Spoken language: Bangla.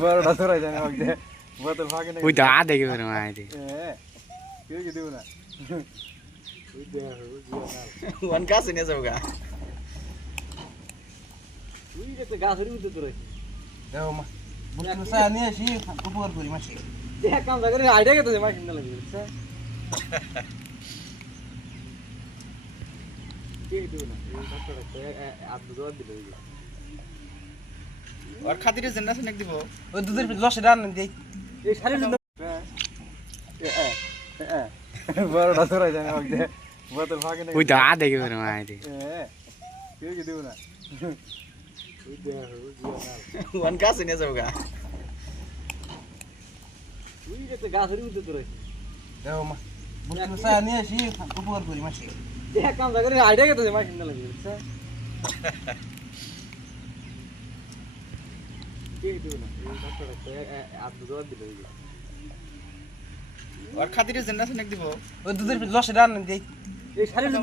বড়টা ধরাই যায় আমাকে দে বোতল ফাঁকে না ওই তো আ দেখে বের মাই দে কেউ কি দেব না ওই দে ওয়ান কাছে নিয়ে যাও গা তুই যে গাছের মধ্যে ধরাই দেও মা বুঝতে সা নিয়ে আসি উপকার করি মাসি দেখ কাম করে আইডিয়া কেটে মাছ কিনা লাগবে কেউ দেব না এই কাছটা আধ জোর দিল আর খাতিরে জেন্না স্নেক দিব ওই দুধের লসে রান দেই এই শাড়ির জন্য বড়টা ধরাই যায় আমাকে দে বোতল ফাঁকে না ওই তো আ দেখে বের মাই দে কেউ কি দেব না ওই দে ওয়ান কাছে নিয়ে যাও গা তুই যে গাছের মধ্যে ধরাই দেও মা বুঝতে সা নিয়ে আসি উপকার করি মাসি দেখ কাম করে আইডিয়া কেটে মাছ কিনা লাগবে কেউ দেব না এই কাছটা আধ জোর দিল আর খাতিরে জেন্না স্নেক দিব ওই দুধের লসে রান দেই এই শাড়ির জন্য